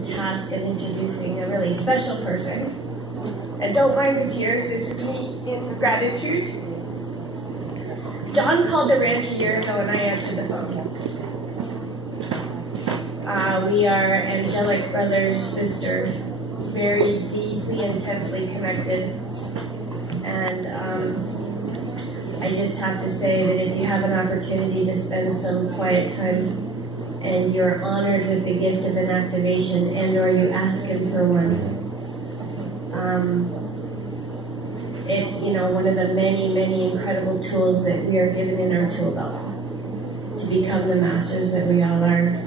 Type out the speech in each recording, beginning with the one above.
the task of introducing a really special person. And don't mind the tears, this is me in gratitude. John called the ranch a year ago and I answered the phone. We are angelic brothers, sisters, very deeply, intensely connected. And I just have to say that if you have an opportunity to spend some quiet time and you're honored with the gift of an activation and or you ask him for one, it's, you know, one of the many, many incredible tools that we are given in our tool belt to become the masters that we all are.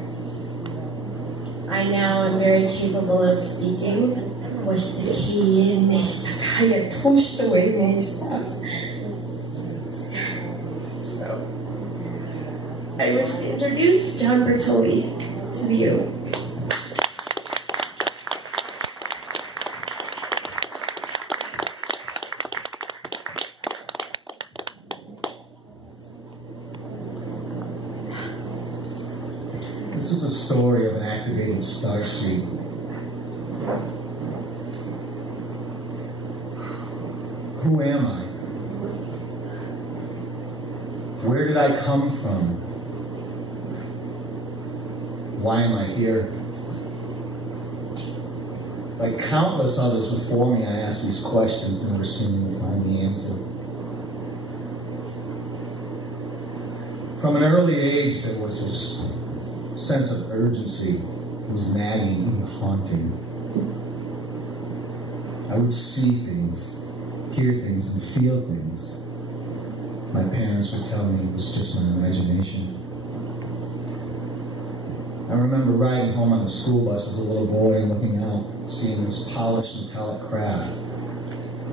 I now am very capable of speaking. So, I wish to introduce John Bertoli to you. This is a story of an activated starseed. Who am I? Where did I come from? Why am I here? Like countless others before me, I asked these questions, never seeming to find the answer. From an early age, there was this sense of urgency. It was nagging and haunting. I would see things, hear things, and feel things. My parents would tell me it was just my imagination. I remember riding home on the school bus as a little boy and looking out, seeing this polished metallic craft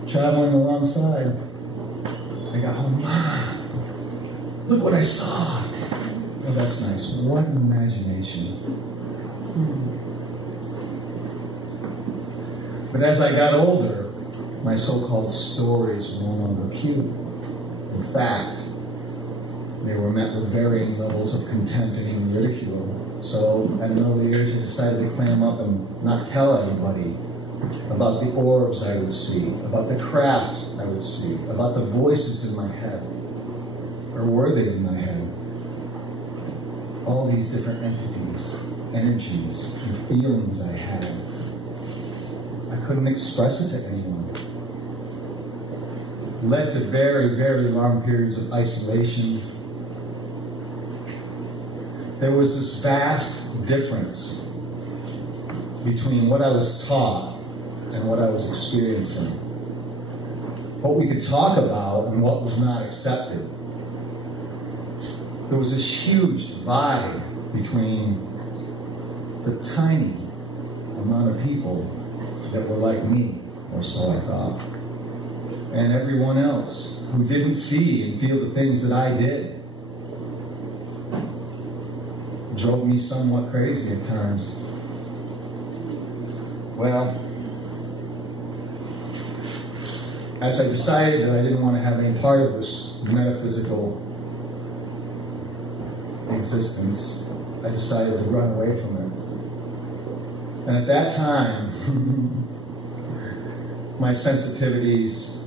traveling alongside. I got home, Mom, look what I saw. Oh, that's nice. What an imagination. But as I got older, my so-called stories were no longer cute. In fact, they were met with varying levels of contempt and even ridicule. So at an early age, I decided to clam up and not tell everybody about the orbs I would see, about the craft I would see, about the voices in my head. Or were they in my head? All these different entities, energies, and feelings I had. I couldn't express it to anyone. It led to very, very long periods of isolation. There was this vast difference between what I was taught and what I was experiencing. What we could talk about and what was not accepted. There was this huge divide between the tiny amount of people that were like me, or so I thought, and everyone else who didn't see and feel the things that I did. It drove me somewhat crazy at times. Well, as I decided that I didn't want to have any part of this metaphysical existence, I decided to run away from it. And at that time, my sensitivities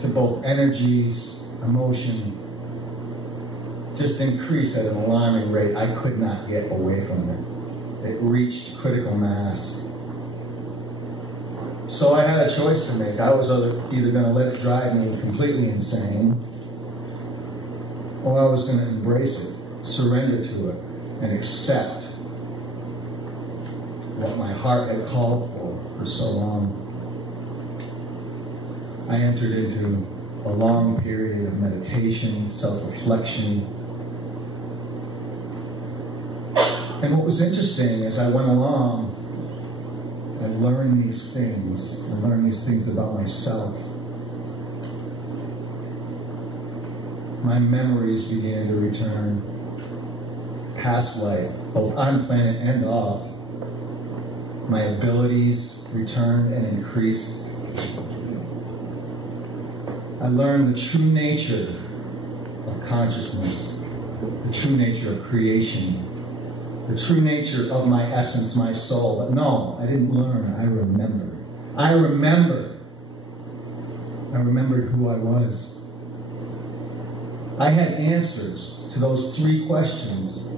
to both energies, emotion, just increased at an alarming rate. I could not get away from it. It reached critical mass. So I had a choice to make. I was either going to let it drive me completely insane, or I was going to embrace it, surrender to it, and accept what my heart had called for so long. I entered into a long period of meditation, self-reflection. And what was interesting as I went along, I learned these things. I learned these things about myself. My memories began to return. Past life, both on planet and off. My abilities returned and increased. I learned the true nature of consciousness, the true nature of creation, the true nature of my essence, my soul. But no, I didn't learn. I remembered. I remembered who I was. I had answers to those 3 questions.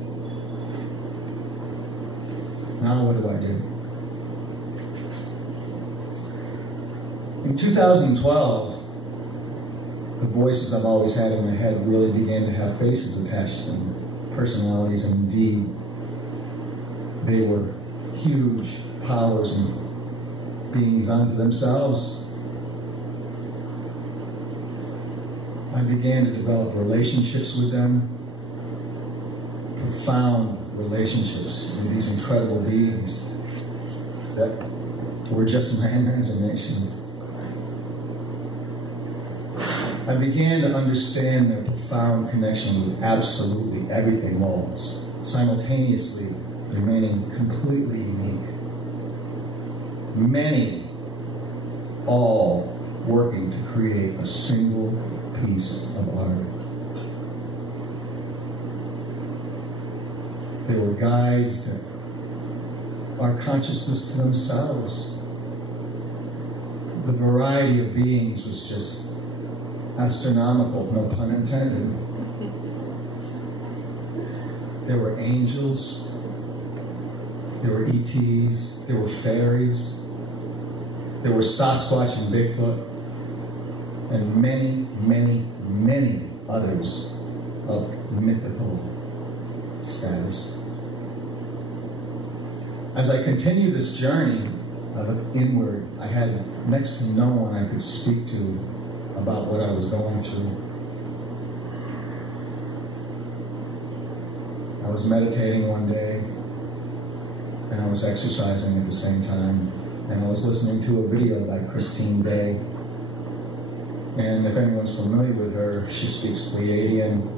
Now what do I do? In 2012, the voices I've always had in my head really began to have faces attached to them, personalities, and indeed, they were huge powers and beings unto themselves. I began to develop relationships with them, profound relationships with these incredible beings that were just my imagination. I began to understand their profound connection with absolutely everything, while simultaneously remaining completely unique. Many, all working to create a single piece of art. They were guides that are consciousness to themselves. The variety of beings was just astronomical, no pun intended. There were angels, there were ETs, there were fairies, there were Sasquatch and Bigfoot, and many, many, many others of mythical status. As I continued this journey of inward, I had next to no one I could speak to about what I was going through. I was meditating one day, and I was exercising at the same time, and I was listening to a video by Christine Day. And if anyone's familiar with her, she speaks Pleiadian.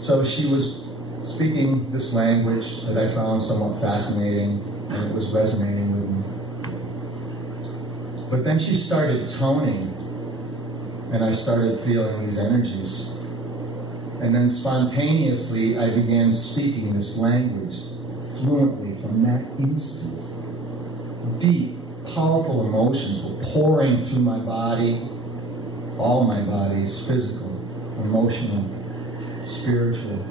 So she was speaking this language that I found somewhat fascinating, and it was resonating with me. But then she started toning, and I started feeling these energies. And then spontaneously, I began speaking this language fluently from that instant. Deep, powerful emotions were pouring through my body, all my bodies, physical, emotional, spiritual.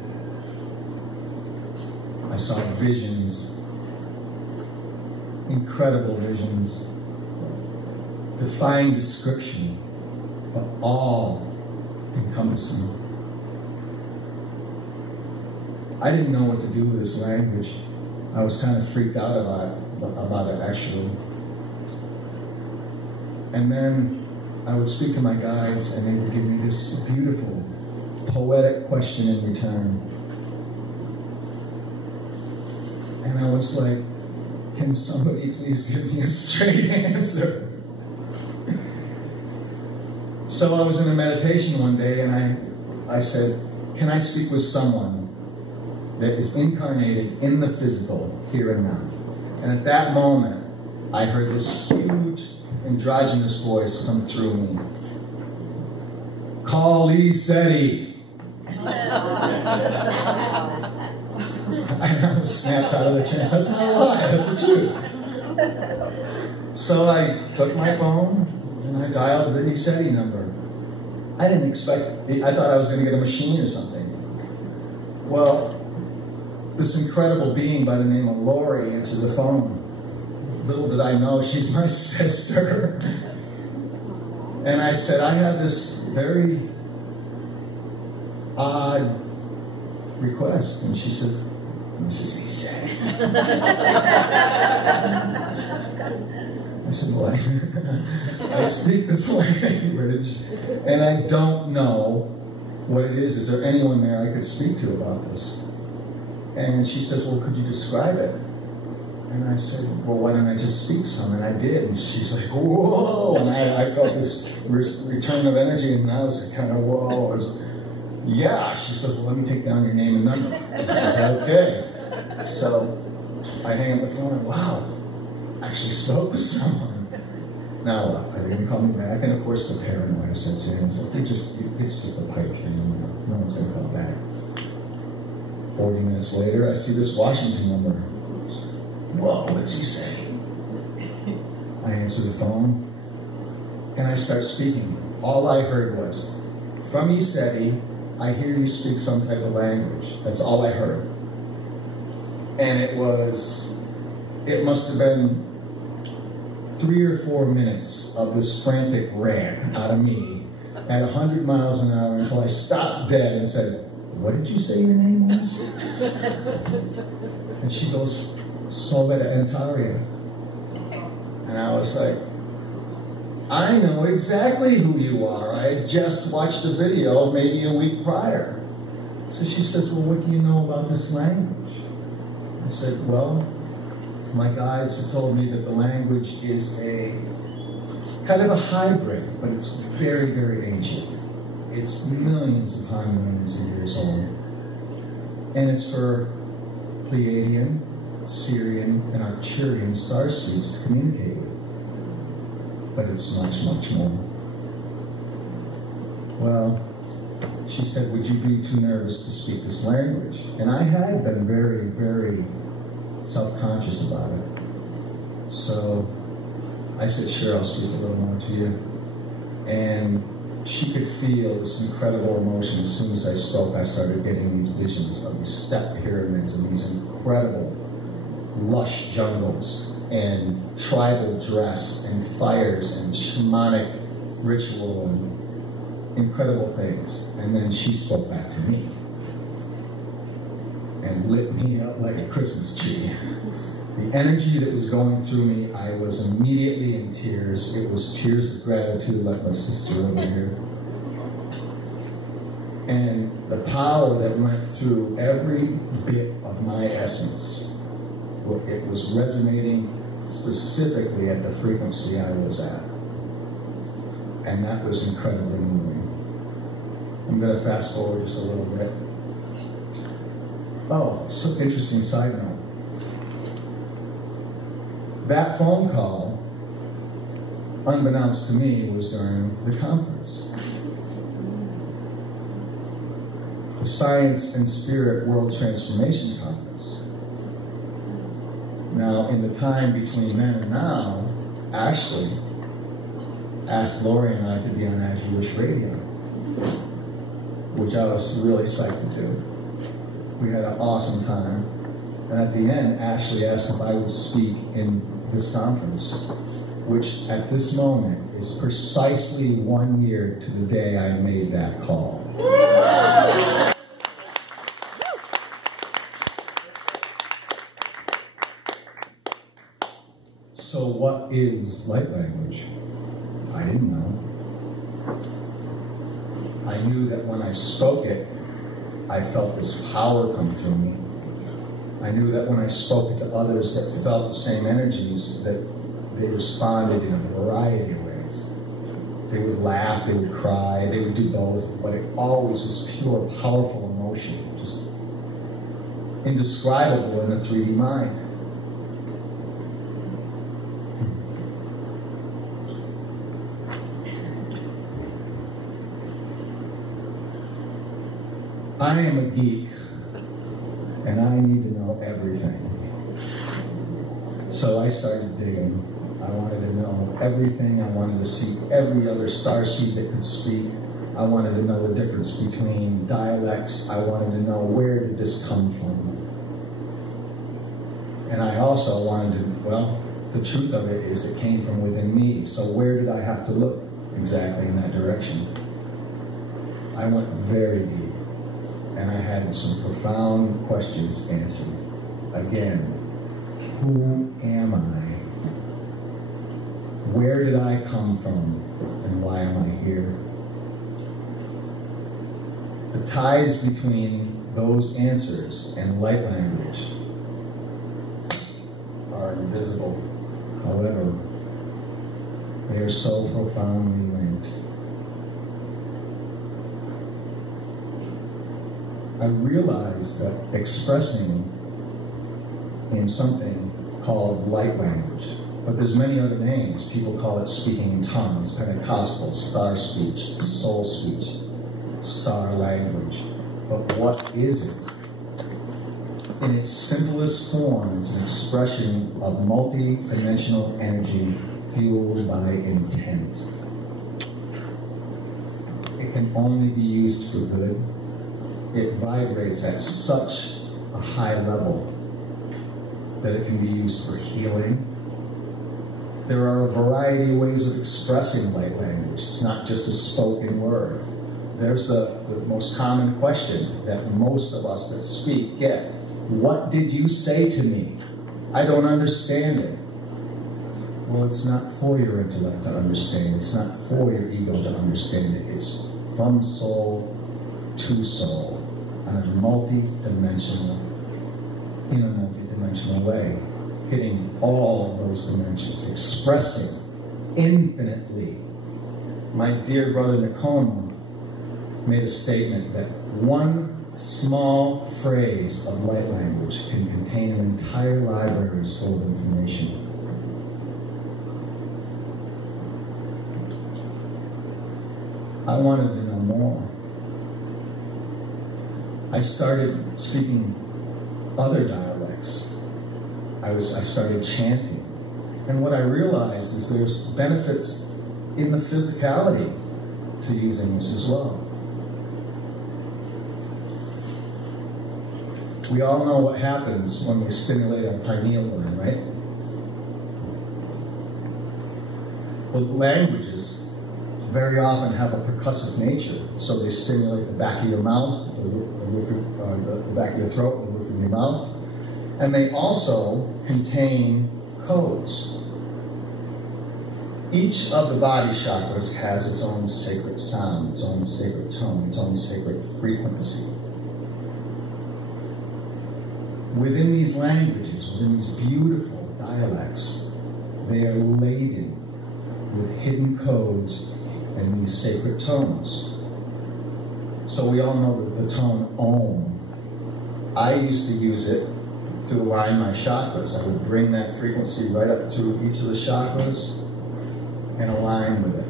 I saw visions, incredible visions, defying description, but all encompassing. I didn't know what to do with this language. I was kind of freaked out about it actually. And then I would speak to my guides, and they would give me this beautiful, poetic question in return. And I was like, can somebody please give me a straight answer? So I was in a meditation one day, and I said, can I speak with someone that is incarnated in the physical here and now? And at that moment, I heard this huge androgynous voice come through me. Call ECETI. I was snapped out of the trance. That's not a lie, that's the truth. So I took my phone and I dialed the ECETI number. I didn't expect, I thought I was going to get a machine or something. Well, this incredible being by the name of Lori answered the phone. Little did I know, she's my sister. And I said, I have this very odd request. And she says, Mrs. ECETI. I said, well, I speak this language, and I don't know what it is. Is there anyone there I could speak to about this? And she says, well, could you describe it? And I said, well, why don't I just speak some? And I did. And she's like, whoa. And I felt this return of energy, and I was like, kind of, whoa. I was, yeah. She says, well, let me take down your name and number. And she said, okay. So I hang up the phone, and wow, I actually spoke with someone. Now what? Are they going to call me back? And of course the paranoia sets in. So it's just a pipe dream. No one's going to call back. 40 minutes later, I see this Washington number. Whoa, what's he saying? I answer the phone, and I start speaking. All I heard was, from ECETI, I hear you speak some type of language. That's all I heard. And it must have been 3 or 4 minutes of this frantic rant out of me at 100 miles an hour until I stopped dead and said, what did you say your name was? And she goes, Solveta Antaria. And I was like, I know exactly who you are. I had just watched a video maybe a week prior. So she says, well, what do you know about this language? I said, well, my guides have told me that the language is a kind of a hybrid, but it's very, very ancient. It's millions upon millions of years old. And it's for Pleiadian, Syrian, and Arcturian star seeds to communicate with. But it's much, much more. Well, she said, would you be too nervous to speak this language? And I had been very, very self-conscious about it. So I said, sure, I'll speak a little more to you. And she could feel this incredible emotion. As soon as I spoke, I started getting these visions of these step pyramids and these incredible lush jungles and tribal dress and fires and shamanic ritual and incredible things. And then she spoke back to me and lit me up like a Christmas tree. The energy that was going through me, I was immediately in tears. It was tears of gratitude, like my sister over here. And the power that went through every bit of my essence, it was resonating specifically at the frequency I was at. And that was incredibly moving. I'm going to fast forward just a little bit. Oh, some interesting side note. That phone call, unbeknownst to me, was during the conference. The Science and Spirit World Transformation Conference. Now, in the time between then and now, Ashley asked Lori and I to be on As You Wish Radio, which I was really psyched to do. We had an awesome time. And at the end, Ashley asked if I would speak in this conference, which at this moment is precisely 1 year to the day I made that call. So what is light language? I didn't know. I knew that when I spoke it, I felt this power come through me. I knew that when I spoke it to others that felt the same energies, that they responded in a variety of ways. They would laugh, they would cry, they would do both, but it always is pure, powerful emotion, just indescribable in the 3D mind. I am a geek, and I need to know everything. So I started digging. I wanted to know everything. I wanted to see every other starseed that could speak. I wanted to know the difference between dialects. I wanted to know, where did this come from? And I also wanted to, well, the truth of it is it came from within me. So where did I have to look exactly in that direction? I went very deep. And I had some profound questions answered. Again, who am I? Where did I come from? And why am I here? The ties between those answers and light language are invisible. However, they are so profoundly linked. I realized that expressing in something called light language, but there's many other names. People call it speaking in tongues, Pentecostal, star speech, soul speech, star language. But what is it? in its simplest form, it's an expression of multi-dimensional energy fueled by intent. It can only be used for good. It vibrates at such a high level that it can be used for healing. There are a variety of ways of expressing light language. It's not just a spoken word. There's the most common question that most of us that speak get. What did you say to me? I don't understand it. Well, it's not for your intellect to understand. It's not for your ego to understand it. It's from soul to soul on a multi-dimensional, in a multi-dimensional way, hitting all those dimensions, expressing infinitely. My dear brother Nakoma made a statement that one small phrase of light language can contain an entire library full of information. I wanted to know more. I started speaking other dialects. I started chanting. And what I realized is there's benefits in the physicality to using this as well. We all know what happens when we stimulate our pineal gland, right? Well, languages very often have a percussive nature, so they stimulate the back of your mouth, the back of your throat, the roof of your mouth, and they also contain codes. Each of the body chakras has its own sacred sound, its own sacred tone, its own sacred frequency. Within these languages, within these beautiful dialects, they are laden with hidden codes and these sacred tones. So we all know the tone Om. I used to use it to align my chakras. I would bring that frequency right up to each of the chakras and align with it.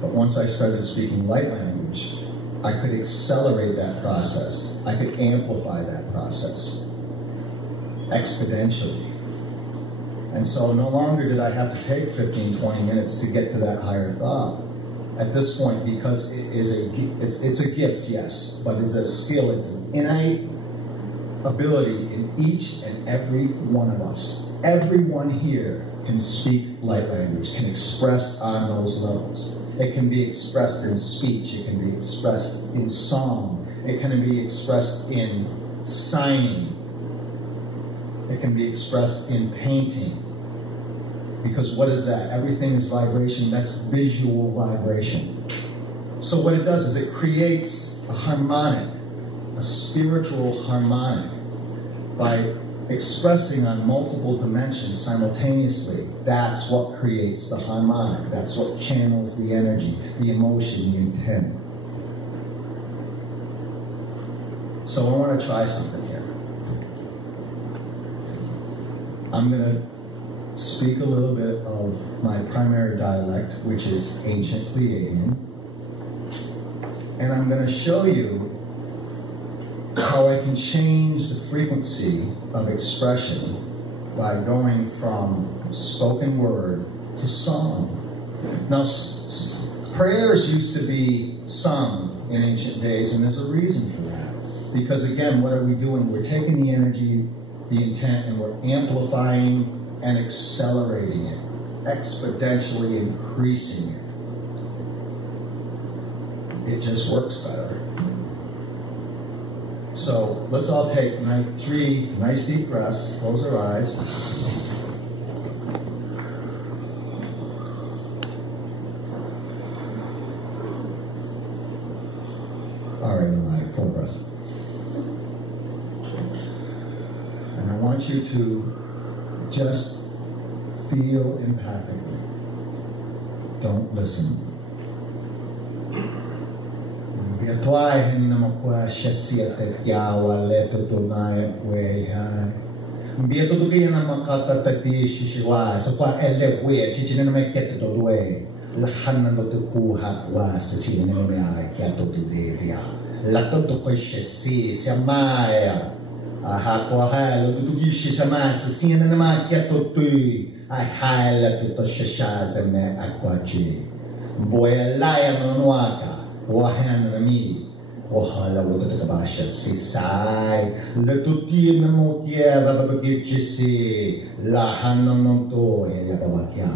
But once I started speaking light language, I could accelerate that process. I could amplify that process exponentially. And so no longer did I have to take 15, 20 minutes to get to that higher thought. At this point, because it's a gift, yes, but it's a skill, it's an innate ability in each and every one of us. Everyone here can speak light language, can express on those levels. It can be expressed in speech, it can be expressed in song, it can be expressed in signing, it can be expressed in painting. Because what is that? Everything is vibration. That's visual vibration. So what it does is it creates a harmonic, a spiritual harmonic, by expressing on multiple dimensions simultaneously. That's what creates the harmonic. That's what channels the energy, the emotion, the intent. So I want to try something here. I'm going to speak a little bit of my primary dialect, which is Ancient Pleiadian. And I'm going to show you how I can change the frequency of expression by going from spoken word to song. Now, prayers used to be sung in ancient days, and there's a reason for that. Because again, what are we doing? We're taking the energy, the intent, and we're amplifying and accelerating it, exponentially increasing it. It just works better. So let's all take 3 nice deep breaths, close our eyes. All right, like 4 breaths. And I want you to just feel empathically. Don't listen. Ahakwahala tutugishi shamasa siena na makiatotui. Akaila tutoshashaza me akwachi. Boya laya manuaka. Wahan rami. Wahala wutukabasha sisai. Latuti na mokia babagirchisi. Lahan ng to ya babakya.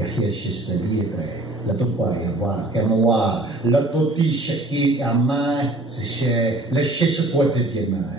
Yahishis libre. Latutwa yawa kamawa. Latuti shakit amai sishe. Lashishakwati yamai.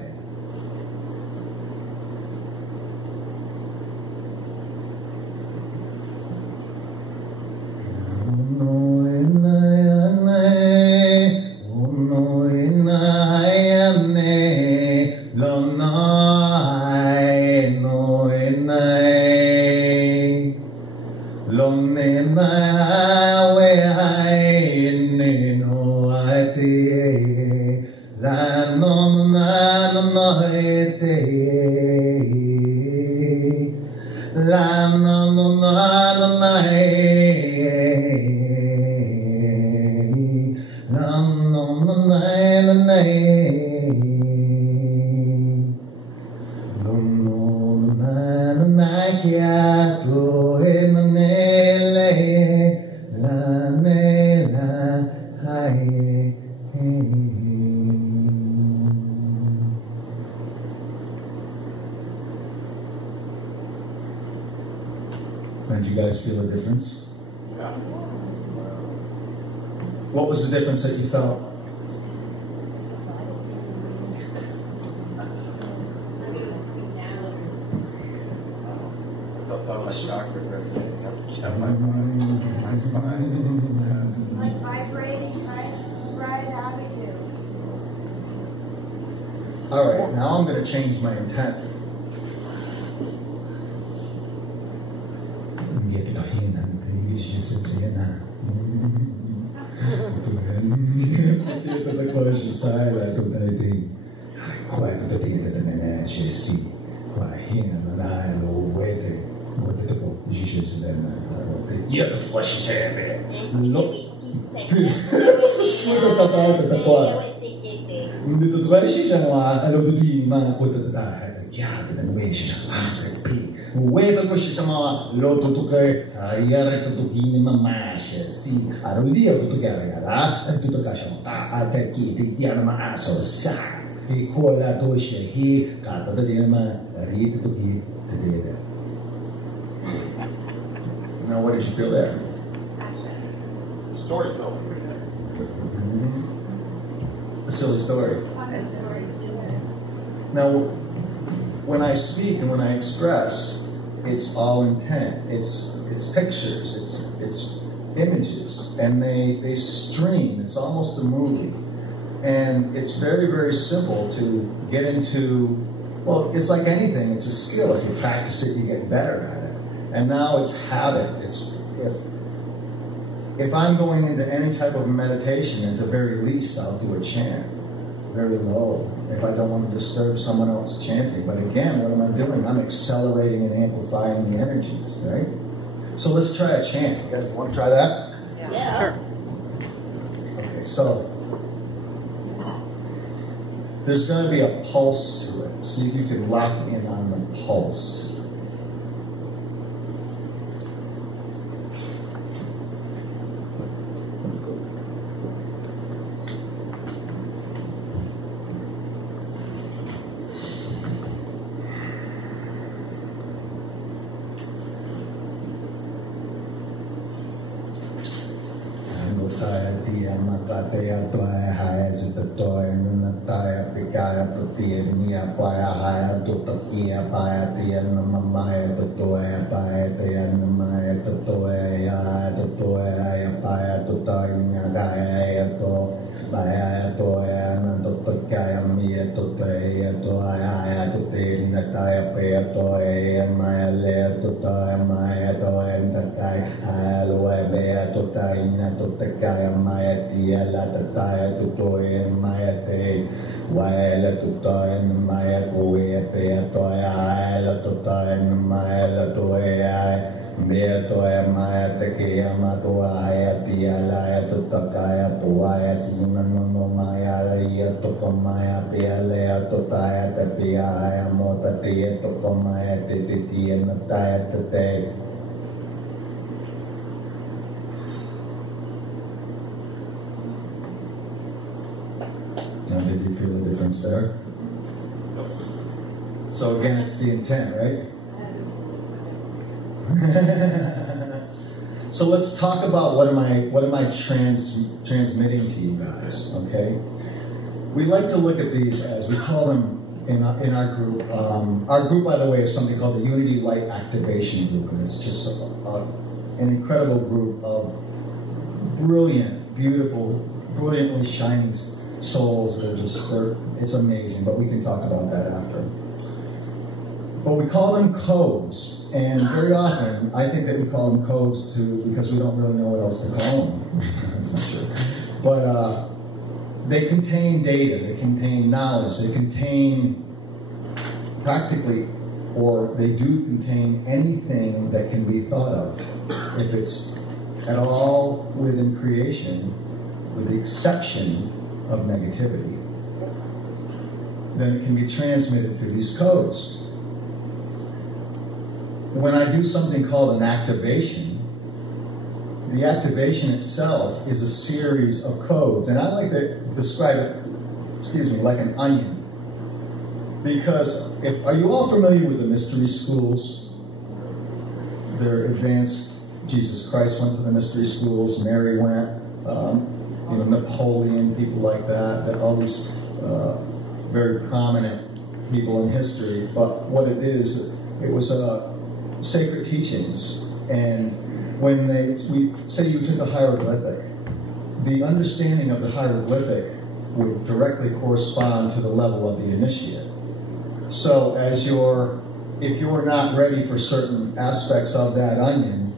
Did you guys feel a difference? Yeah. What was the difference that you felt? I felt like chakra resonating up my mind, my spine. Like vibrating right out of you. All right, now I'm going to change my intent. Dito tuwa siya siya mga alodudi mga kota tata kaya kita nwe siya asa pi weta ko siya mga loto tukay yara tutuki ni mama siya si arudi ako tukay yara tutuka siya ata ki tiya na maaso sa ikola to siya hi kata tadi na ri tutuki tadi. Now what did you feel there? Storytelling. A silly story. Now, when I speak and when I express, it's all intent. It's pictures. It's images, and they stream. It's almost a movie, and it's very, very simple to get into. Well, it's like anything. It's a skill. If you practice it, you get better at it. And now it's habit. If I'm going into any type of meditation, at the very least, I'll do a chant, very low, if I don't want to disturb someone else chanting. But again, what am I doing? I'm accelerating and amplifying the energies, right? So let's try a chant. You guys want to try that? Yeah. Sure. Okay, so there's going to be a pulse to it. See if you can lock in on the pulse. Mea toa maya te kea matua haya tia laya tutakaya puaya sina nono maya ia toka maya pia lea totaya te pia haya mota tia toka maya te tia nataya te te. Now, did you feel the difference there? So again, it's the intent, right? So let's talk about what am I transmitting to you guys, okay? We like to look at these as, we call them in our group, our group, by the way, is something called the Unity Light Activation Group, and it's just an incredible group of brilliant, beautiful, brilliantly shining souls that it's amazing, but we can talk about that after. But we call them codes, and very often I think that we call them codes because we don't really know what else to call them. That's not true. But they contain data, they contain knowledge, they contain practically, or they do contain anything that can be thought of. If it's at all within creation, with the exception of negativity, then it can be transmitted through these codes. When I do something called an activation, the activation itself is a series of codes, and I like to describe it, like an onion. Because are you all familiar with the mystery schools? They're advanced. Jesus Christ went to the mystery schools, Mary went, Napoleon, people like that, all these very prominent people in history. But what it is, it was sacred teachings. And when we say you took a hieroglyphic, the understanding of the hieroglyphic would directly correspond to the level of the initiate. So if you're not ready for certain aspects of that onion,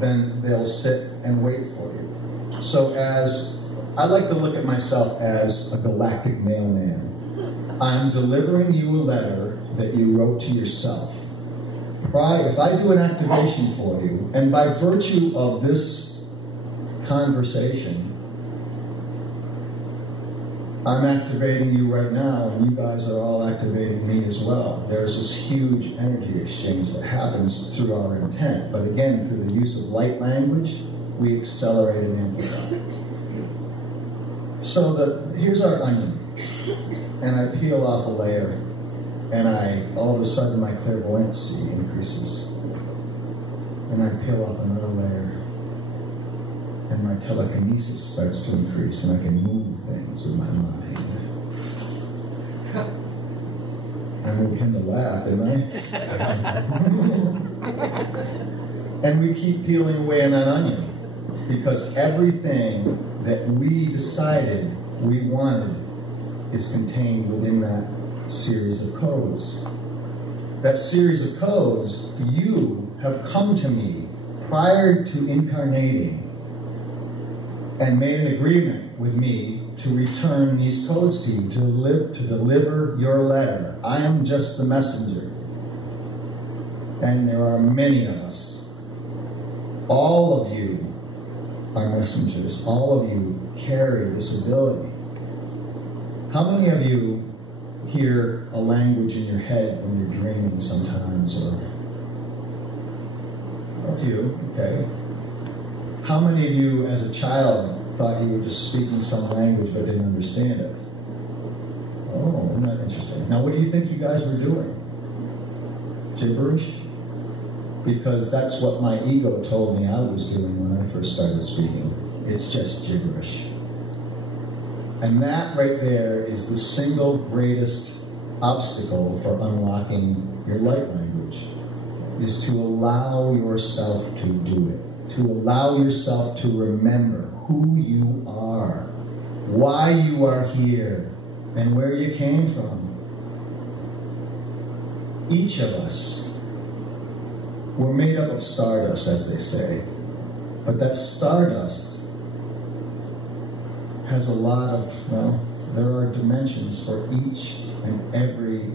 then they'll sit and wait for you. So I like to look at myself as a galactic mailman. I'm delivering you a letter that you wrote to yourself. If I do an activation for you, and by virtue of this conversation, I'm activating you right now, and you guys are all activating me as well. There's this huge energy exchange that happens through our intent. But again, through the use of light language, we accelerate and amplify. So here's our onion. And I peel off a layer, and all of a sudden my clairvoyancy increases. And I peel off another layer, and my telekinesis starts to increase, and I can move things with my mind. I moved him to laugh, didn't I? And we keep peeling away on that onion, because everything that we decided we wanted is contained within that series of codes. That series of codes, you have come to me prior to incarnating and made an agreement with me to return these codes to you, to deliver your letter. I am just the messenger. And there are many of us. All of you are messengers. All of you carry this ability. How many of you hear a language in your head when you're dreaming sometimes? Or a few, okay. How many of you as a child thought you were just speaking some language but didn't understand it? Oh, isn't that interesting? Now, what do you think you guys were doing? Gibberish? Because that's what my ego told me I was doing when I first started speaking. It's just gibberish. And that right there is the single greatest obstacle for unlocking your light language, is to allow yourself to do it, to allow yourself to remember who you are, why you are here, and where you came from. Each of us, we're made up of stardust, as they say, but that stardust has a lot of, there are dimensions for each and every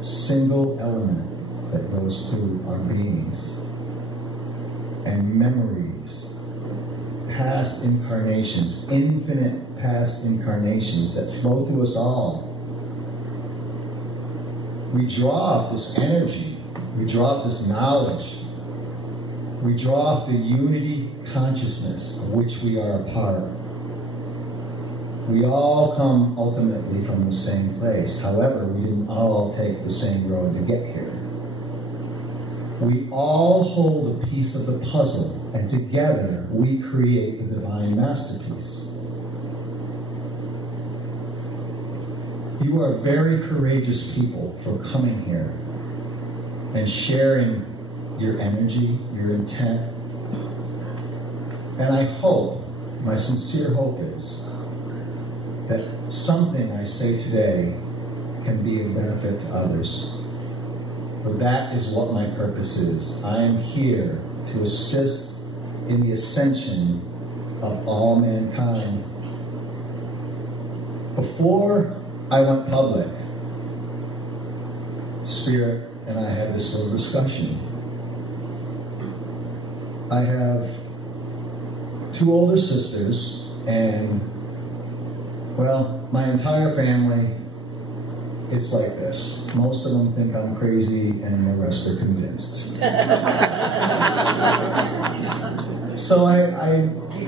single element that goes through our beings. and memories, past incarnations, infinite past incarnations that flow through us all. We draw off this energy, we draw off this knowledge, we draw off the unity consciousness of which we are a part. We all come ultimately from the same place. However, we didn't all take the same road to get here. We all hold a piece of the puzzle, and together we create the divine masterpiece. You are very courageous people for coming here and sharing your energy, your intent. And I hope, my sincere hope is, that something I say today can be of benefit to others. For that is what my purpose is. I am here to assist in the ascension of all mankind. Before I went public, Spirit and I had this little discussion. I have 2 older sisters, and, well, my entire family, it's like this. Most of them think I'm crazy, and the rest are convinced. So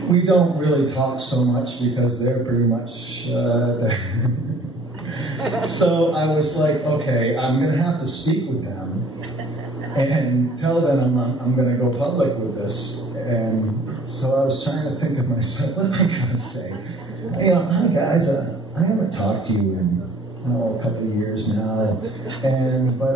we don't really talk so much because they're pretty much... So I was like, okay, I'm going to have to speak with them and tell them I'm going to go public with this. And so I was trying to think to myself, what am I going to say? You know, hi guys, I haven't talked to you in a couple of years now, but